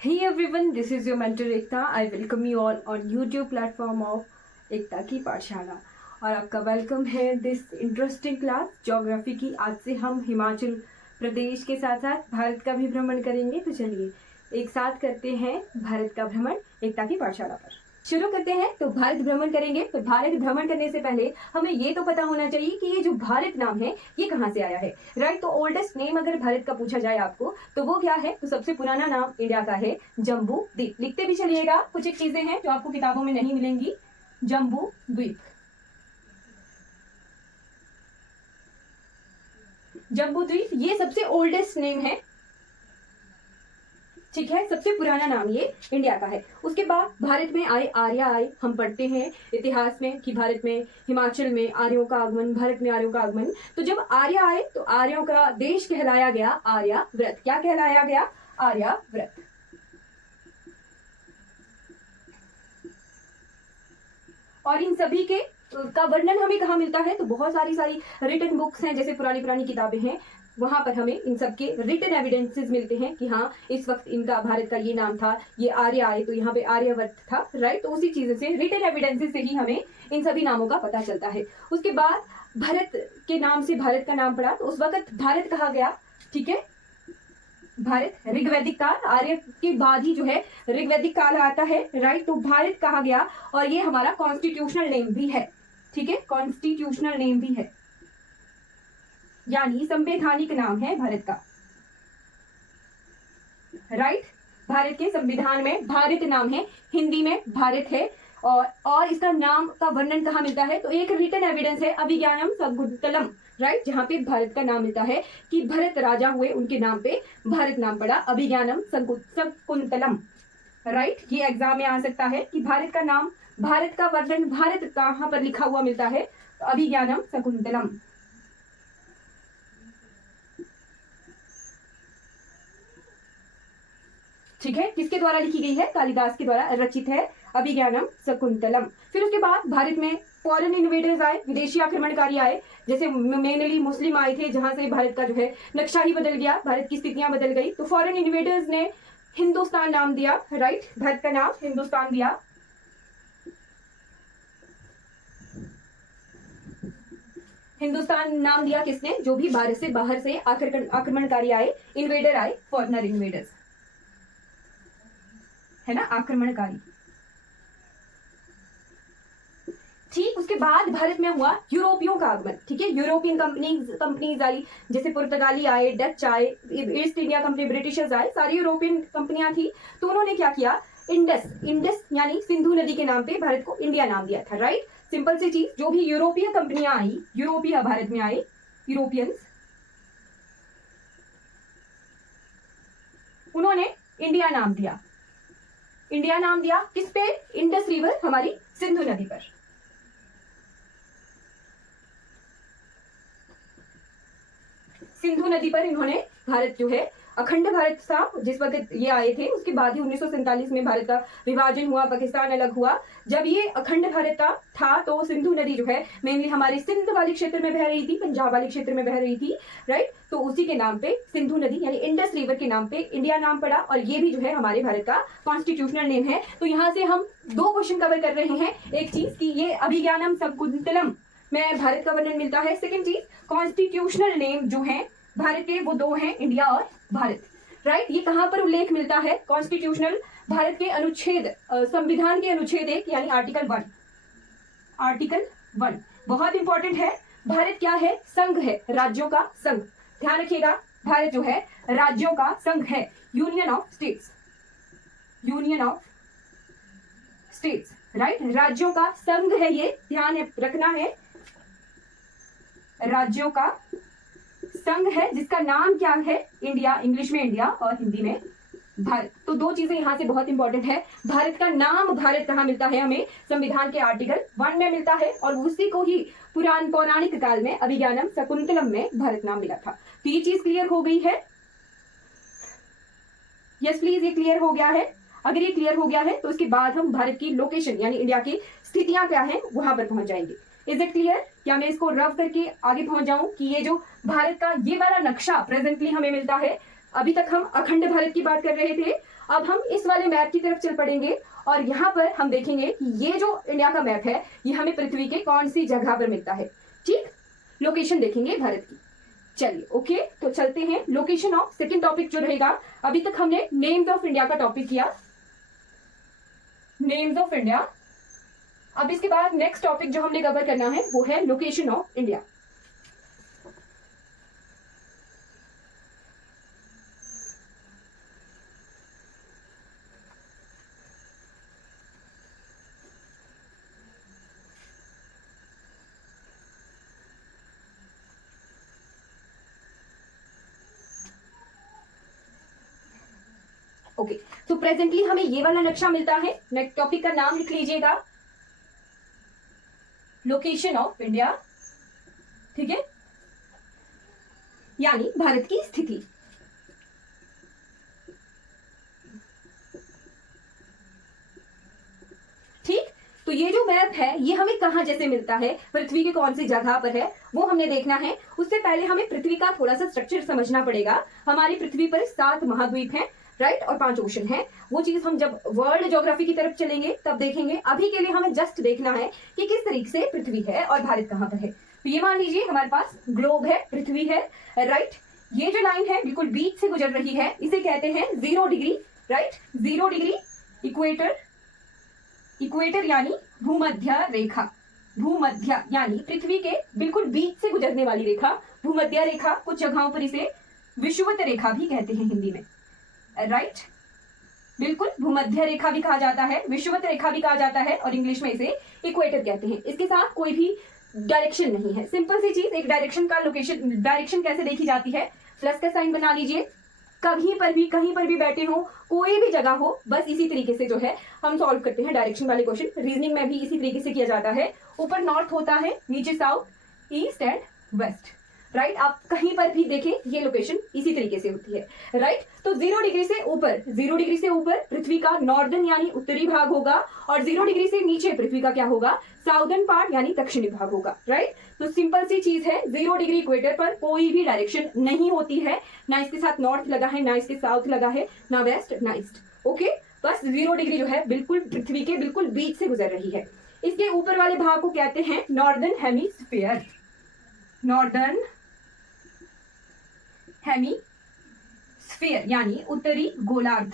Hey everyone, this is your mentor Ekta. I welcome you all on YouTube platform of एकता की पाठशाला और आपका welcome है this interesting class geography की। आज से हम हिमाचल प्रदेश के साथ साथ भारत का भी भ्रमण करेंगे। तो चलिए एक साथ करते हैं भारत का भ्रमण एकता की पाठशाला पर। शुरू करते हैं। तो भारत भ्रमण करेंगे। तो भारत भ्रमण करने से पहले हमें ये तो पता होना चाहिए कि ये जो भारत नाम है ये कहाँ से आया है, राइट। तो ओल्डेस्ट नेम अगर भारत का पूछा जाए आपको तो वो क्या है, तो सबसे पुराना नाम इंडिया का है जम्बू द्वीप। लिखते भी चलिएगा, कुछ एक चीजें हैं जो आपको किताबों में नहीं मिलेंगी। जम्बू द्वीप, जम्बू द्वीप ये सबसे ओल्डेस्ट नेम है, ठीक है, सबसे पुराना नाम ये इंडिया का है। उसके बाद भारत में आए आर्य आए। हम पढ़ते हैं इतिहास में कि भारत में हिमाचल में आर्यों का आगमन, भारत में आर्यों का आगमन। तो जब आर्य आए तो आर्यों का देश कहलाया गया आर्यावर्त। क्या कहलाया गया? आर्यावर्त। और इन सभी के का वर्णन हमें कहाँ मिलता है, तो बहुत सारी रिटन बुक्स हैं, जैसे पुरानी पुरानी किताबें हैं, वहां पर हमें इन सब के रिटन एविडेंसेस मिलते हैं कि हाँ इस वक्त इनका भारत का ये नाम था, ये आर्य आए तो यहाँ पे आर्यवर्त था, राइट। तो उसी चीज से रिटन एविडेंसेस से ही हमें इन सभी नामों का पता चलता है। उसके बाद भारत के नाम से भारत का नाम पड़ा, तो उस वक्त भारत कहा गया, ठीक है, भारत ऋग्वैदिक काल, आर्य के बाद ही जो है ऋग्वैदिक काल आता है, राइट। तो भारत कहा गया और ये हमारा कॉन्स्टिट्यूशनल नेम भी है, ठीक है, कॉन्स्टिट्यूशनल नेम भी है, यानी संवैधानिक नाम है भारत का, राइट। भारत के संविधान में भारत नाम है, हिंदी में भारत है। और इसका नाम का वर्णन कहाँ मिलता है, तो एक रिटन एविडेंस है अभिज्ञानम शकुंतलम, राइट, जहां पे भारत का नाम मिलता है कि भरत राजा हुए, उनके नाम पे भारत नाम पड़ा, अभिज्ञानम शकुंतलम, राइट। ये एग्जाम में आ सकता है कि भारत का नाम, भारत का वर्णन भारत कहां पर लिखा हुआ मिलता है, तो अभिज्ञानम शकुंतलम। ठीक है, किसके द्वारा लिखी गई है? कालिदास के द्वारा रचित है अभिज्ञानम शकुंतलम। फिर उसके बाद भारत में फॉरेन इन्वेडर्स आए, विदेशी आक्रमणकारी आए, जैसे मेनली मुस्लिम आए थे, जहां से भारत का जो है नक्शा ही बदल गया, भारत की स्थितियां बदल गई। तो फॉरेन इन्वेडर्स ने हिंदुस्तान नाम दिया, राइट, भारत का नाम हिंदुस्तान दिया। हिंदुस्तान नाम दिया किसने? जो भी भारत से बाहर से आक्रमणकारी आए, इन्वेडर आए, फॉरेनर इन्वेडर्स, है ना, आक्रमणकारी। ठीक, उसके बाद भारत में हुआ यूरोपियों का आगमन, ठीक है, यूरोपियन कंपनीज आई, जैसे पुर्तगाली आए, डच आए, ईस्ट इंडिया कंपनी, ब्रिटिशर्स आए, सारी यूरोपियन कंपनियां थी। तो उन्होंने क्या किया, इंडस यानी सिंधु नदी के नाम पे भारत को इंडिया नाम दिया था, राइट। सिंपल सी चीज, जो भी यूरोपीय कंपनियां आई, यूरोपीय भारत में आए, यूरोपियंस, उन्होंने इंडिया नाम दिया। इंडिया नाम दिया किस पे? इंडस रिवर, हमारी सिंधु नदी पर। सिंधु नदी पर इन्होंने भारत जो है अखंड भारत था जिस वक्त ये आए थे। उसके बाद ही 1947 में भारत का विभाजन हुआ, पाकिस्तान अलग हुआ। जब ये अखंड भारत था तो सिंधु नदी जो है मेनली हमारे सिंध वाले क्षेत्र में बह रही थी, पंजाब वाले क्षेत्र में बह रही थी, राइट। तो उसी के नाम पे सिंधु नदी यानी इंडस रिवर के नाम पे इंडिया नाम पड़ा, और ये भी जो है हमारे भारत का कॉन्स्टिट्यूशनल नेम है। तो यहाँ से हम दो क्वेश्चन कवर कर रहे हैं। एक चीज की ये अभिज्ञानम शकुंतलम में भारत का वर्णन मिलता है। सेकेंड चीज, कॉन्स्टिट्यूशनल नेम जो है भारत के वो दो हैं, इंडिया और भारत, राइट। ये कहां पर उल्लेख मिलता है? कॉन्स्टिट्यूशनल, भारत के अनुच्छेद, संविधान के अनुच्छेद 1 यानी आर्टिकल 1, आर्टिकल 1 बहुत इंपॉर्टेंट है। भारत क्या है? संघ है, राज्यों का संघ। ध्यान रखिएगा, भारत जो है राज्यों का संघ है, union of states, union of states, right. राज्यों का संघ है, ये ध्यान रखना है, राज्यों का संघ है जिसका नाम क्या है? इंडिया, इंग्लिश में इंडिया और हिंदी में भारत। तो दो चीजें यहां से बहुत इंपॉर्टेंट है। भारत का नाम भारत कहां मिलता है? हमें संविधान के आर्टिकल 1 में मिलता है, और उसी को ही पौराणिक काल में अभिज्ञानम शकुंतलम में भारत नाम मिला था। तो ये चीज क्लियर हो गई है? यस प्लीज, ये क्लियर हो गया है? अगर ये क्लियर हो गया है तो उसके बाद हम भारत की लोकेशन यानी इंडिया की स्थितियां क्या है वहां पर पहुंच जाएंगे। Is it clear? क्या मैं इसको रफ करके आगे पहुंच जाऊं कि ये जो भारत का ये वाला नक्शा प्रेजेंटली हमें मिलता है, अभी तक हम अखंड भारत की बात कर रहे थे, अब हम इस वाले मैप की तरफ चल पड़ेंगे और यहाँ पर हम देखेंगे कि ये जो इंडिया का मैप है ये हमें पृथ्वी के कौन सी जगह पर मिलता है। ठीक, लोकेशन देखेंगे भारत की। चलिए ओके, तो चलते हैं लोकेशन ऑफ सेकंड टॉपिक जो रहेगा। अभी तक हमने नेम्स ऑफ इंडिया का टॉपिक किया, नेम्स ऑफ इंडिया। अब इसके बाद नेक्स्ट टॉपिक जो हमने कवर करना है वो है लोकेशन ऑफ इंडिया। ओके, तो प्रेजेंटली हमें ये वाला नक्शा मिलता है। नेक्स्ट टॉपिक का नाम लिख लीजिएगा, लोकेशन ऑफ इंडिया। ठीक है, यानी भारत की स्थिति। ठीक, तो ये जो मैप है ये हमें कहां जैसे मिलता है, पृथ्वी के कौन सी जगह पर है वो हमने देखना है। उससे पहले हमें पृथ्वी का थोड़ा सा स्ट्रक्चर समझना पड़ेगा। हमारी पृथ्वी पर 7 महाद्वीप हैं, राइट, और 5 ओशन है। वो चीज हम जब वर्ल्ड ज्योग्राफी की तरफ चलेंगे तब देखेंगे। अभी के लिए हमें जस्ट देखना है कि किस तरीके से पृथ्वी है और भारत कहाँ पर है। तो ये मान लीजिए हमारे पास ग्लोब है, पृथ्वी है, राइट। ये जो लाइन है बिल्कुल बीच से गुजर रही है, इसे कहते हैं 0 degree, right, 0 degree equator. Equator यानी भूमध्य रेखा, भूमध्य यानी पृथ्वी के बिल्कुल बीच से गुजरने वाली रेखा, भूमध्य रेखा। कुछ जगहों पर इसे विषुवत रेखा भी कहते हैं हिंदी में, राइट। बिल्कुल, भूमध्य रेखा भी कहा जाता है, विषुवत रेखा भी कहा जाता है, और इंग्लिश में इसे इक्वेटर कहते हैं। इसके साथ कोई भी डायरेक्शन नहीं है, सिंपल सी चीज। एक डायरेक्शन का लोकेशन, डायरेक्शन कैसे देखी जाती है, प्लस का साइन बना लीजिए। कहीं पर भी, कहीं पर भी बैठे हो, कोई भी जगह हो, बस इसी तरीके से जो है हम सॉल्व करते हैं डायरेक्शन वाले क्वेश्चन। रीजनिंग में भी इसी तरीके से किया जाता है। ऊपर नॉर्थ होता है, नीचे south, east and west, right. आप कहीं पर भी देखें ये लोकेशन इसी तरीके से होती है, राइट। तो 0 डिग्री से ऊपर, 0 डिग्री से ऊपर पृथ्वी का नॉर्दर्न यानी उत्तरी भाग होगा, और 0 डिग्री से नीचे पृथ्वी का क्या होगा, साउदर्न पार्ट यानी दक्षिणी भाग होगा, राइट। तो सिंपल सी चीज है, 0 डिग्री इक्वेटर पर कोई भी डायरेक्शन नहीं होती है, ना इसके साथ नॉर्थ लगा है, ना इसके साउथ लगा है, ना वेस्ट ना ईस्ट। ओके, बस 0 डिग्री जो है बिल्कुल पृथ्वी के बिल्कुल बीच से गुजर रही है। इसके ऊपर वाले भाग को कहते हैं नॉर्दर्न हेमिस्फीयर, नॉर्दर्न हेमिस्फीयर यानी उत्तरी गोलार्ध।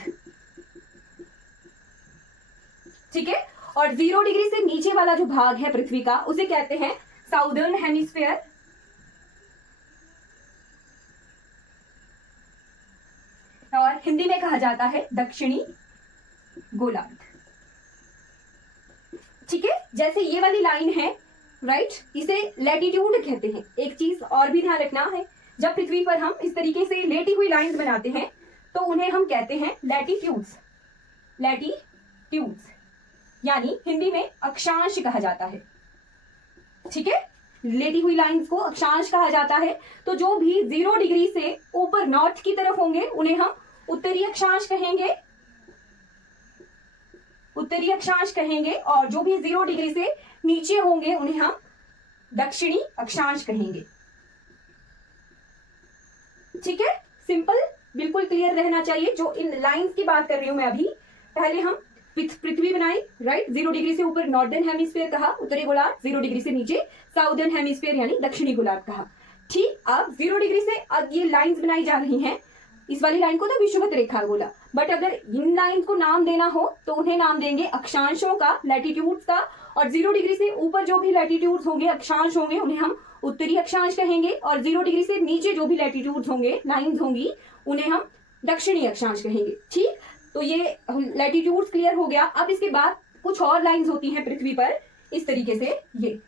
ठीक है, और 0 डिग्री से नीचे वाला जो भाग है पृथ्वी का उसे कहते हैं साउदर्न हेमिस्फीयर, और हिंदी में कहा जाता है दक्षिणी गोलार्ध। ठीक है, जैसे ये वाली लाइन है, राइट, इसे लैटिट्यूड कहते हैं। एक चीज और भी ध्यान रखना है, जब पृथ्वी पर हम इस तरीके से लेटी हुई लाइंस बनाते हैं तो उन्हें हम कहते हैं लैटिट्यूड्स, लैटिट्यूड्स यानी हिंदी में अक्षांश कहा जाता है। ठीक है, लेटी हुई लाइंस को अक्षांश कहा जाता है। तो जो भी 0 डिग्री से ऊपर नॉर्थ की तरफ होंगे उन्हें हम उत्तरी अक्षांश कहेंगे, उत्तरी अक्षांश कहेंगे, और जो भी 0 डिग्री से नीचे होंगे उन्हें हम दक्षिणी अक्षांश कहेंगे। ठीक है, सिंपल, बिल्कुल क्लियर रहना चाहिए। जो इन लाइंस की बात कर रही हूं मैं अभी, पहले हम पृथ्वी बनाई, राइट, 0 डिग्री से ऊपर नॉर्दर्न हेमिस्फीयर कहा, उत्तरी गोलार्ध, 0 डिग्री से नीचे साउदर्न हेमिस्फीयर यानी दक्षिणी गोलार्ध कहा। ठीक, अब 0 डिग्री से अब ये लाइंस बनाई जा रही हैं। इस वाली लाइन को तो विषुवत रेखा बोला, बट अगर इन लाइंस को नाम देना हो तो उन्हें नाम देंगे अक्षांशों का, लैटिट्यूड्स का। और 0 डिग्री से ऊपर जो भी लैटिट्यूड्स होंगे, अक्षांश होंगे, उन्हें हम उत्तरी अक्षांश कहेंगे, और 0 डिग्री से नीचे जो भी लैटिट्यूड्स होंगे, लाइंस होंगी, उन्हें हम दक्षिणी अक्षांश कहेंगे। ठीक, तो ये लैटिट्यूड्स क्लियर हो गया। अब इसके बाद कुछ और लाइंस होती हैं पृथ्वी पर इस तरीके से, ये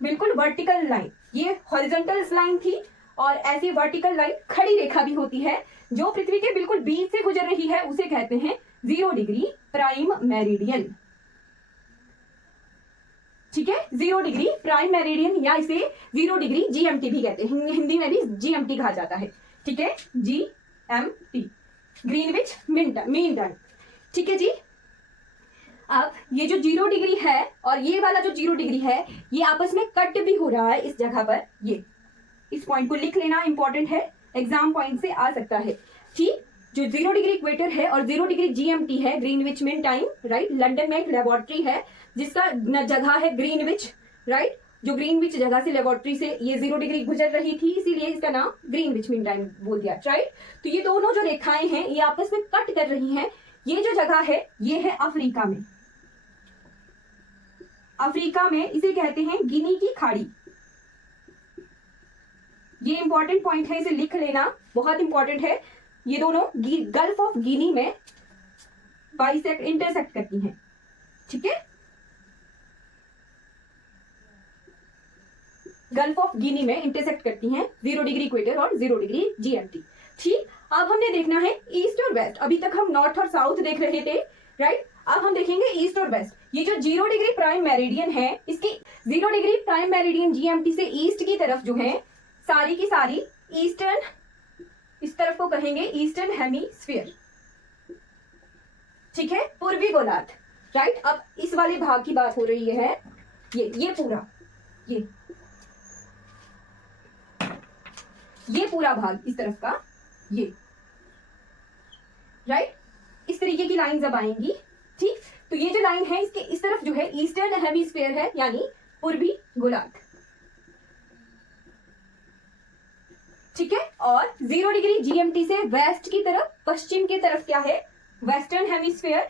बिल्कुल वर्टिकल लाइन, ये हॉरिजॉन्टल लाइन थी, और ऐसी वर्टिकल लाइन खड़ी रेखा भी होती है जो पृथ्वी के बिल्कुल बीच से गुजर रही है, उसे कहते हैं 0 डिग्री प्राइम मेरिडियन। ठीक है, 0 डिग्री प्राइम मेरिडियन, या इसे 0 डिग्री GMT भी कहते हैं, हिंदी में भी GMT कहा जाता है। ठीक है, GMT, ग्रीनविच मीन टाइम। ठीक है जी, अब ये जो 0 डिग्री है और ये वाला जो 0 डिग्री है, ये आपस में कट भी हो रहा है इस जगह पर। ये इस पॉइंट को लिख लेना इंपॉर्टेंट है, एग्जाम पॉइंट से आ सकता है। ठीक, जो 0 डिग्री इक्वेटर है और 0 डिग्री GMT है, Greenwich mean time, right. London में एक लेबोरेटरी है जिसका जगह है ग्रीनविच, राइट। जो ग्रीनविच जगह से लेबोरेटरी से ये 0 डिग्री गुजर रही थी, इसीलिए इसका नाम ग्रीनविच मीन टाइम बोल दिया, राइट। तो ये दोनों जो रेखाएं हैं ये आपस में कट कर रही हैं। ये जो जगह है ये है अफ्रीका में। अफ्रीका में इसे कहते हैं गिनी की खाड़ी। ये इंपॉर्टेंट पॉइंट है, इसे लिख लेना, बहुत इंपॉर्टेंट है। ये दोनों गल्फ ऑफ गिनी में इंटरसेक्ट करती हैं, ठीक है। गल्फ ऑफ गिनी में इंटरसेक्ट करती हैं 0 डिग्री इक्वेटर और 0 डिग्री GMT, ठीक। अब हमने देखना है ईस्ट और वेस्ट। अभी तक हम नॉर्थ और साउथ देख रहे थे, राइट। अब हम देखेंगे ईस्ट और वेस्ट। ये जो 0 डिग्री प्राइम मेरिडियन है, इसकी 0 डिग्री प्राइम मेरिडियन GMT से ईस्ट की तरफ जो है सारी की सारी ईस्टर्न, इस तरफ को कहेंगे ईस्टर्न हेमीस्फीयर, ठीक है, पूर्वी गोलार्ध, राइट। अब इस वाले भाग की बात हो रही है, ये पूरा, ये पूरा भाग इस तरफ का, ये, राइट। इस तरीके की लाइन जब आएंगी, ठीक, तो ये जो लाइन है इसके इस तरफ जो है ईस्टर्न हेमीस्फीयर है, यानी पूर्वी गोलार्ध, ठीक है। और 0 डिग्री GMT से वेस्ट की तरफ, पश्चिम की तरफ क्या है, वेस्टर्न हेमीस्फीयर,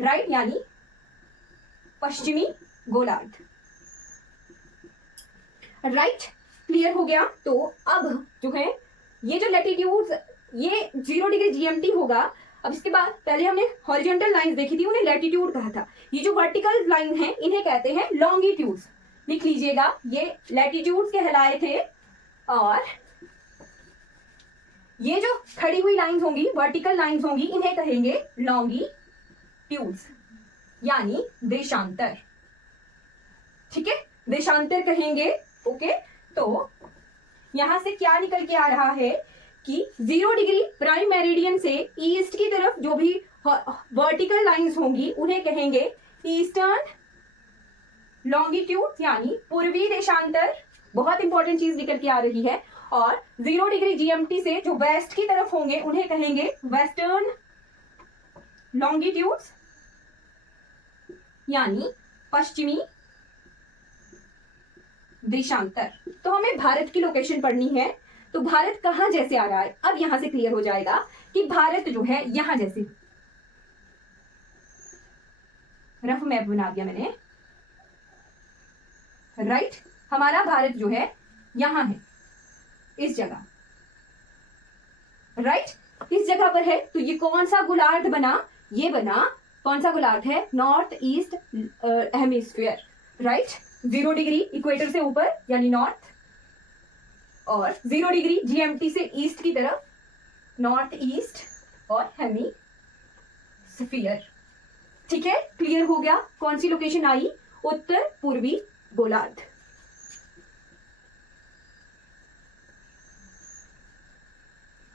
राइट, यानी पश्चिमी गोलार्ध, राइट। क्लियर हो गया। तो अब जो है ये जो लैटिट्यूड्स, ये 0 डिग्री GMT होगा। अब इसके बाद पहले हमने हॉरिजॉन्टल लाइंस देखी थी, उन्हें लैटिट्यूड कहा था। ये जो वर्टिकल लाइन है इन्हें कहते हैं लॉन्गिट्यूड्स। लिख लीजिएगा, ये लैटिट्यूड्स कहलाए थे। और ये जो खड़ी हुई लाइंस होंगी, वर्टिकल लाइंस होंगी, इन्हें कहेंगे लॉन्गिट्यूड्स, यानी देशांतर, ठीक है, देशांतर कहेंगे। ओके, तो यहां से क्या निकल के आ रहा है कि 0 डिग्री प्राइम मेरिडियन से ईस्ट की तरफ जो भी वर्टिकल लाइंस होंगी उन्हें कहेंगे ईस्टर्न लॉन्गिट्यूड, यानी पूर्वी देशांतर। बहुत इंपॉर्टेंट चीज निकल के आ रही है। और 0 डिग्री GMT से जो वेस्ट की तरफ होंगे उन्हें कहेंगे वेस्टर्न लॉन्गिट्यूड्स, यानी पश्चिमी देशांतर। तो हमें भारत की लोकेशन पढ़नी है, तो भारत कहां जैसे आ रहा है। अब यहां से क्लियर हो जाएगा कि भारत जो है यहां जैसे, रफ मैप बना दिया मैंने, राइट। हमारा भारत जो है यहां है, इस जगह, राइट, इस जगह पर है। तो ये कौन सा गोलार्ध बना, ये बना कौन सा गोलार्ध है, north east hemisphere, right. 0 degree equator से ऊपर यानी नॉर्थ, और 0 डिग्री GMT से ईस्ट की तरफ नॉर्थ ईस्ट और हेमिस्फीयर, ठीक है। क्लियर हो गया। कौन सी लोकेशन आई, उत्तर पूर्वी गोलार्ध।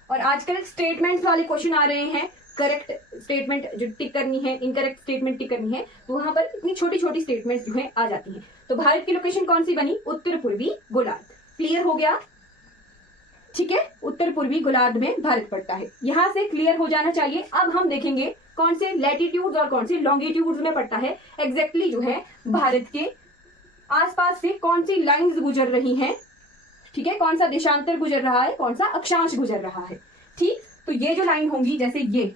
और आजकल स्टेटमेंट्स वाले क्वेश्चन आ रहे हैं, करेक्ट स्टेटमेंट जो टिक करनी है, इनकरेक्ट स्टेटमेंट टिक करनी है, तो वहां पर इतनी छोटी छोटी स्टेटमेंट्स जो है आ जाती हैं। तो भारत की लोकेशन कौन सी बनी, उत्तर पूर्वी गोलार्ध। क्लियर हो गया, ठीक है, उत्तर पूर्वी गोलार्ध में भारत पड़ता है। यहां से क्लियर हो जाना चाहिए। अब हम देखेंगे कौन से लैटिट्यूड्स और कौन से लॉन्गिट्यूड्स में पड़ता है। एग्जैक्टली जो है भारत के आसपास से कौन सी लाइंस गुजर रही हैं, ठीक है, कौन सा देशांतर गुजर रहा है, कौन सा अक्षांश गुजर रहा है, ठीक। तो ये जो लाइन होंगी, जैसे ये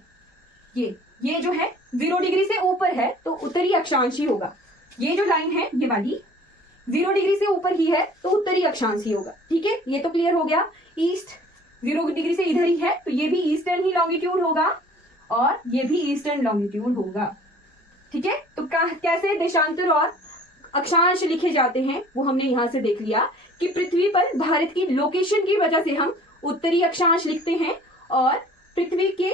जो है 0 डिग्री से ऊपर है तो उत्तरी अक्षांश ही होगा। ये जो लाइन है ये वाली 0 डिग्री से ऊपर ही है तो उत्तरी अक्षांश ही होगा, ठीक है। ये तो क्लियर हो गया। ईस्ट 0 डिग्री से इधर ही है तो ये भी ईस्टर्न ही लॉन्गिट्यूड होगा और ये भी ईस्टर्न लॉन्गिट्यूड होगा, ठीक है। तो कैसे देशांतर और अक्षांश लिखे जाते हैं वो हमने यहां से देख लिया कि पृथ्वी पर भारत की लोकेशन की वजह से हम उत्तरी अक्षांश लिखते हैं और पृथ्वी के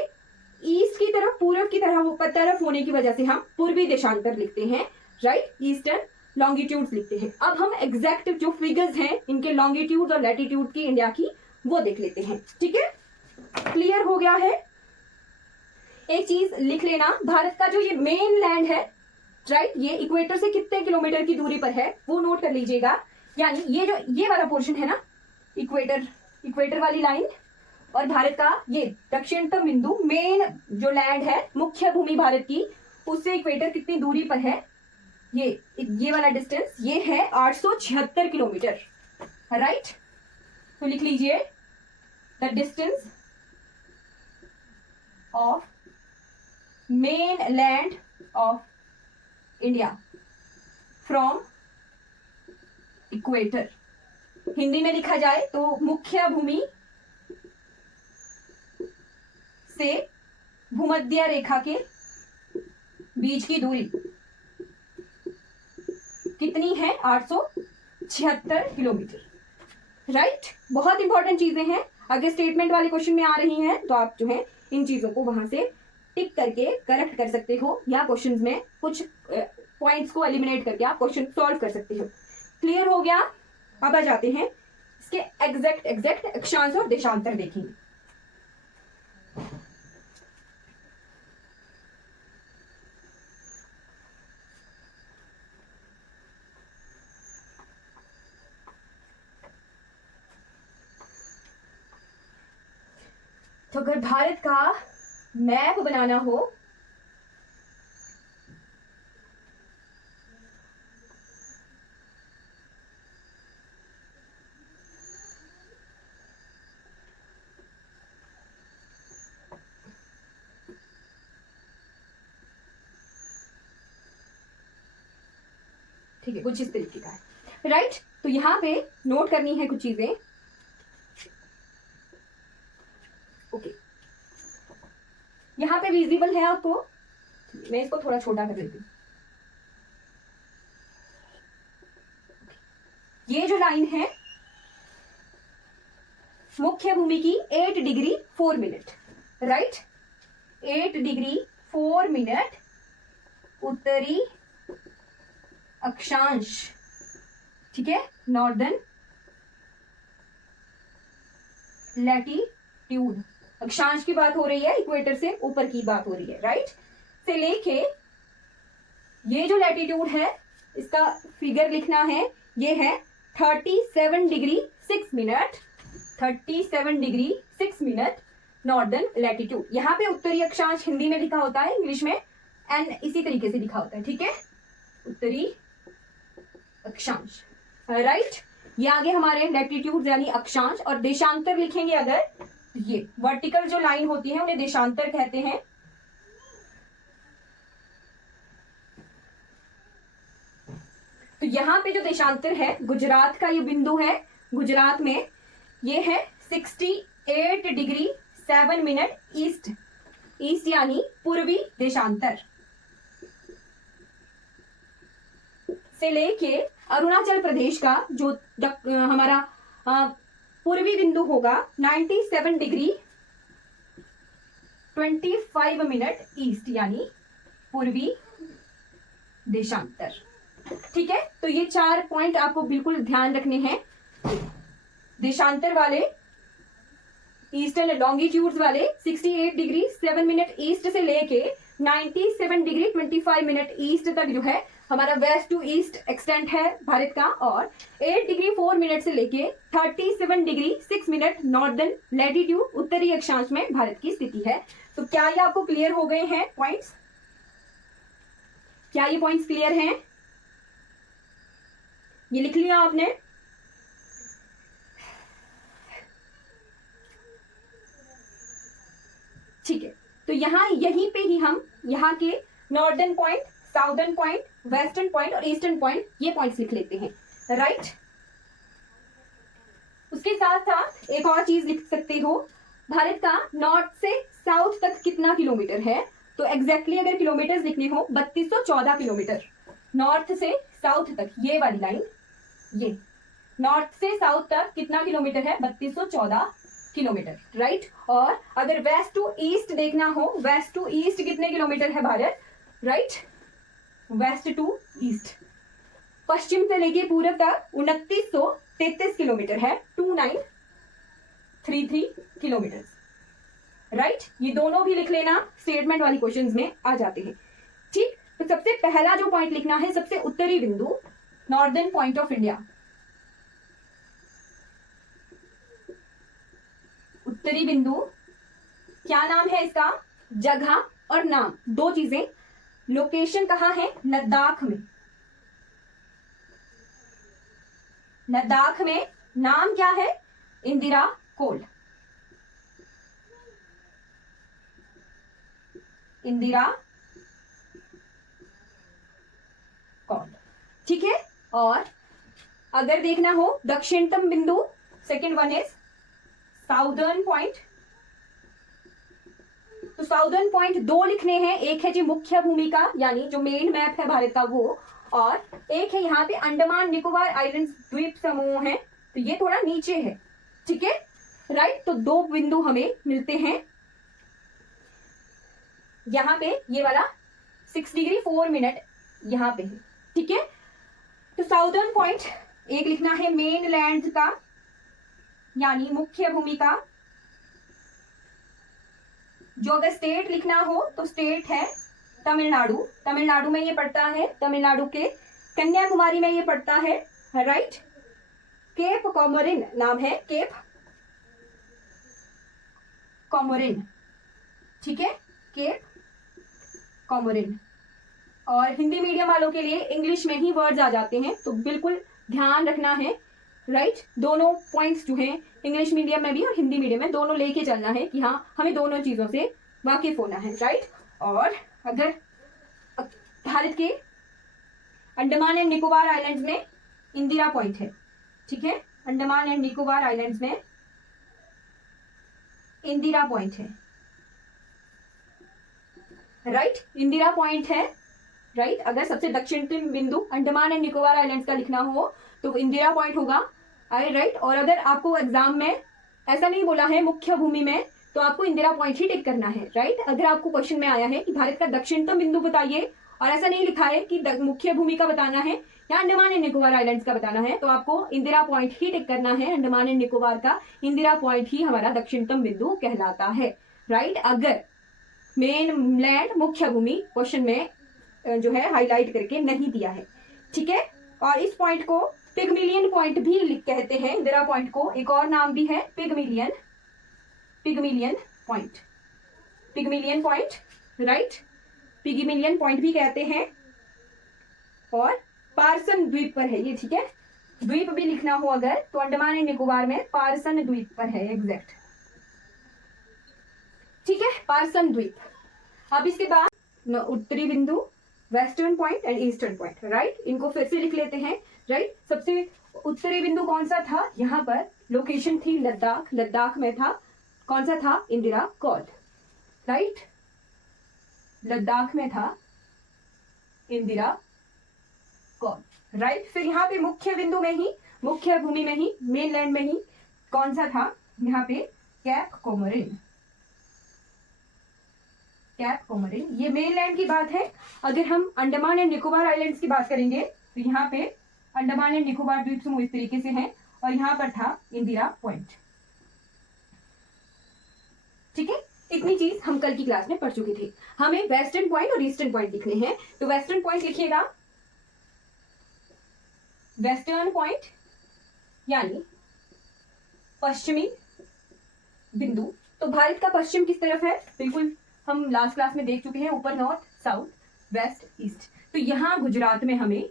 ईस्ट की तरफ, पूर्व की तरफ होने की वजह से हम पूर्वी देशांतर लिखते हैं, राइट, ईस्टर्न लॉन्गिट्यूड्स लिखते हैं। अब हम एग्जैक्ट जो फिगर्स हैं इनके लॉन्गिट्यूड और लैटिट्यूड की इंडिया की वो देख लेते हैं, ठीक है। क्लियर हो गया है। एक चीज लिख लेना, भारत का जो ये मेन लैंड है, राइट, ये इक्वेटर से कितने किलोमीटर की दूरी पर है वो नोट कर लीजिएगा। यानी ये वाला पोर्शन है ना, इक्वेटर इक्वेटर वाली लाइन, और भारत का ये दक्षिणतम बिंदु, मेन जो लैंड है, मुख्य भूमि भारत की, उससे इक्वेटर कितनी दूरी पर है, ये वाला डिस्टेंस ये है 876 किलोमीटर, राइट। तो लिख लीजिए the distance of main land of India from equator, Hindi में लिखा जाए तो मुख्य भूमि से भूमध्य रेखा के बीच की दूरी कितनी है, 876 किलोमीटर, राइट। बहुत इंपॉर्टेंट चीजें हैं, अगर स्टेटमेंट वाले क्वेश्चन में आ रही हैं तो आप जो है इन चीजों को वहां से टिक करके करेक्ट कर सकते हो, या क्वेश्चन में कुछ पॉइंट्स को एलिमिनेट करके आप क्वेश्चन सॉल्व कर सकते हो। क्लियर हो गया। अब आ जाते हैं इसके एग्जैक्ट अक्षांश और देशांतर देखेंगे। तो अगर भारत का मैप बनाना हो ठीक है, कुछ इस तरीके का है, राइट। तो यहां पे नोट करनी है कुछ चीजें। ओके, यहां पे विजिबल है आपको, मैं इसको थोड़ा छोटा कर देती हूँ। ये जो लाइन है मुख्य भूमि की 8 degree 4 minute, right, 8 degree 4 minute उत्तरी अक्षांश, ठीक है, नॉर्दर्न लैटिट्यूड, अक्षांश की बात हो रही है, इक्वेटर से ऊपर की बात हो रही है, राइट, से लेके ये जो लैटिट्यूड है इसका फिगर लिखना है, ये है 37 degree 6 minute, 37 degree 6 minute northern latitude. यहाँ पे उत्तरी अक्षांश हिंदी में लिखा होता है, इंग्लिश में एन इसी तरीके से लिखा होता है, ठीक है, उत्तरी अक्षांश, राइट। ये आगे हमारे लैटिट्यूड यानी अक्षांश, और देशांतर लिखेंगे अगर, ये वर्टिकल जो लाइन होती है उन्हें देशांतर कहते हैं। तो यहां पे जो देशांतर है, गुजरात का ये बिंदु है, गुजरात में ये है 68 डिग्री 7 मिनट ईस्ट, ईस्ट यानी पूर्वी देशांतर, से लेके अरुणाचल प्रदेश का जो हमारा पूर्वी बिंदु होगा 97 डिग्री 25 मिनट ईस्ट यानी पूर्वी देशांतर, ठीक है। तो ये 4 पॉइंट आपको बिल्कुल ध्यान रखने हैं। देशांतर वाले, ईस्टर्न लॉन्गिट्यूड्स वाले 68 डिग्री 7 मिनट ईस्ट से लेके 97 डिग्री 25 मिनट ईस्ट तक जो है हमारा वेस्ट टू ईस्ट एक्सटेंट है भारत का, और 8 डिग्री 4 मिनट से लेके 37 डिग्री 6 मिनट नॉर्दर्न लैटिट्यूड उत्तरी अक्षांश में भारत की स्थिति है। तो क्या ये आपको क्लियर हो गए हैं पॉइंट्स? क्या ये पॉइंट्स क्लियर हैं? ये लिख लिया आपने? ठीक है, तो यहीं पे ही हम यहाँ के northern point, southern point, western point और ईस्टर्न पॉइंट, ये पॉइंट्स लिख लेते हैं, राइट। उसके साथ साथ एक और चीज लिख सकते हो, भारत का नॉर्थ से साउथ तक कितना किलोमीटर है, तो एग्जैक्टली अगर किलोमीटर लिखने हो 3214 किलोमीटर, नॉर्थ से साउथ तक, ये वाली लाइन, ये नॉर्थ से साउथ तक कितना किलोमीटर है, 3214 किलोमीटर, राइट। और अगर वेस्ट टू ईस्ट देखना हो, वेस्ट टू ईस्ट कितने किलोमीटर है Bharat, right, west to east, पश्चिम से लेके पूर्व तक 2933 किलोमीटर है, 2933 किलोमीटर, राइट। ये दोनों भी लिख लेना, स्टेटमेंट वाली क्वेश्चंस में आ जाते हैं, ठीक। तो सबसे पहला जो पॉइंट लिखना है, सबसे उत्तरी बिंदु, नॉर्दर्न पॉइंट ऑफ इंडिया, उत्तरी बिंदु, क्या नाम है इसका? जगह और नाम, दो चीजें। लोकेशन कहाँ है? लद्दाख में। लद्दाख में। नाम क्या है? इंदिरा कोल। इंदिरा कोल, ठीक है। और अगर देखना हो दक्षिणतम बिंदु, second one is southern point. तो साउदर्न पॉइंट दो लिखने हैं, एक है जी मुख्य भूमिका यानी जो मेन मैप है भारत का वो, और एक है यहाँ पे अंडमान निकोबार आइलैंड्स द्वीप समूह है, तो ये थोड़ा नीचे है, ठीक है, राइट। तो दो बिंदु हमें मिलते हैं यहाँ पे, ये वाला 6 डिग्री 4 मिनट यहाँ पे है, ठीक है। तो साउदर्न पॉइंट एक लिखना है मेन लैंड का यानी मुख्य भूमिका। जो अगर स्टेट लिखना हो तो स्टेट है तमिलनाडु, तमिलनाडु में ये पड़ता है, तमिलनाडु के कन्याकुमारी में ये पड़ता है, राइट। केप कॉमोरिन नाम है, केप कॉमोरिन, ठीक है, केप कॉमोरिन। और हिंदी मीडियम वालों के लिए इंग्लिश में ही वर्ड्स आ जाते हैं, तो बिल्कुल ध्यान रखना है, राइट। दोनों पॉइंट्स जो हैं इंग्लिश मीडियम में भी और हिंदी मीडियम में दोनों लेके चलना है कि हाँ हमें दोनों चीजों से वाकिफ होना है, राइट। और अगर भारत के अंडमान एंड निकोबार आइलैंड्स में इंदिरा पॉइंट है, ठीक है, अंडमान एंड निकोबार आइलैंड्स में इंदिरा पॉइंट है, राइट, इंदिरा पॉइंट है, राइट। अगर सबसे दक्षिणतम बिंदु अंडमान एंड निकोबार आइलैंड्स का लिखना हो तो इंदिरा पॉइंट होगा, राइट। और अगर आपको एग्जाम में ऐसा नहीं बोला है मुख्य भूमि में, तो आपको इंदिरा पॉइंट ही टिक करना है, राइट। अगर आपको क्वेश्चन में आया है कि भारत का दक्षिणतम बिंदु बताइए और ऐसा नहीं लिखा है कि मुख्य भूमि का बताना है या अंडमान एंड निकोबार आइलैंड्स का बताना है, तो आपको इंदिरा पॉइंट ही टिक करना है। अंडमान एंड निकोबार का इंदिरा पॉइंट ही हमारा दक्षिणतम बिंदु कहलाता है, राइट। अगर मेन लैंड मुख्य भूमि क्वेश्चन में जो है हाईलाइट करके नहीं दिया है, ठीक है। और इस पॉइंट को पिगमिलियन पॉइंट भी कहते हैं, इंदिरा पॉइंट को एक और नाम भी है पिगमिलियन, पिगमिलियन पॉइंट, पिगमिलियन पॉइंट, राइट, पिगमिलियन पॉइंट भी कहते हैं। और पारसन द्वीप पर है ये, ठीक है। द्वीप भी लिखना हो अगर तो अंडमान एंड निकोबार में पारसन द्वीप पर है एग्जैक्ट, ठीक है, पारसन द्वीप। अब इसके बाद उत्तरी बिंदु, western point and eastern point, right. इनको फिर से लिख लेते हैं, राइट। सबसे उत्तरी बिंदु कौन सा था? यहाँ पर लोकेशन थी लद्दाख, लद्दाख में था, कौन सा था? इंदिरा कौल, राइट, लद्दाख में था इंदिरा कौल, राइट। फिर यहाँ पे मुख्य बिंदु में ही, मुख्य भूमि में ही, मेन लैंड में ही कौन सा था? यहाँ पे कैप कोमोरिन, कैप कोमोरिन, ये मेनलैंड की बात है। अगर हम अंडमान एंड निकोबार आइलैंड्स की बात करेंगे तो यहाँ पे अंडमान एंड निकोबार द्वीप समूह इस तरीके से है, और यहाँ पर था इंदिरा पॉइंट, ठीक है। इतनी चीज हम कल की क्लास में पढ़ चुके थे। हमें वेस्टर्न पॉइंट और ईस्टर्न पॉइंट लिखने हैं, तो वेस्टर्न पॉइंट लिखिएगा, वेस्टर्न पॉइंट यानी पश्चिमी बिंदु। तो भारत का पश्चिम किस तरफ है? बिल्कुल हम लास्ट क्लास में देख चुके हैं, ऊपर नॉर्थ, साउथ, वेस्ट, ईस्ट। तो यहाँ गुजरात में हमें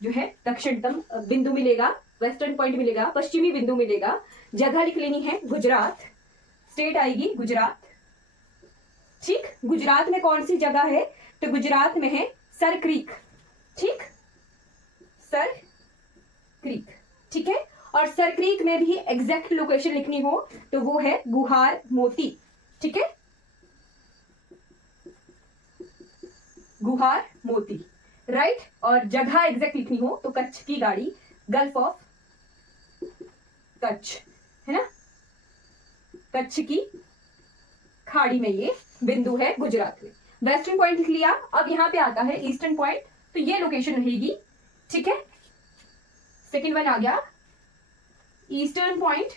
जो है दक्षिणतम बिंदु मिलेगा, वेस्टर्न पॉइंट मिलेगा, पश्चिमी बिंदु मिलेगा। जगह लिख लेनी है गुजरात, स्टेट आएगी गुजरात, ठीक। गुजरात में कौन सी जगह है? तो गुजरात में है सर क्रीक, ठीक, सर क्रीक, ठीक है। और सर क्रीक में भी एग्जैक्ट लोकेशन लिखनी हो तो वो है गुहार मोती, ठीक है, गुहार मोती, राइट। और जगह एग्जैक्ट लिखनी हो तो कच्छ की गाड़ी, गल्फ ऑफ कच्छ, है ना, कच्छ की खाड़ी में ये बिंदु है गुजरात में। वेस्टर्न पॉइंट लिख लिया। अब यहाँ पे आता है ईस्टर्न पॉइंट, तो ये लोकेशन रहेगी, ठीक है। सेकेंड वन आ गया ईस्टर्न पॉइंट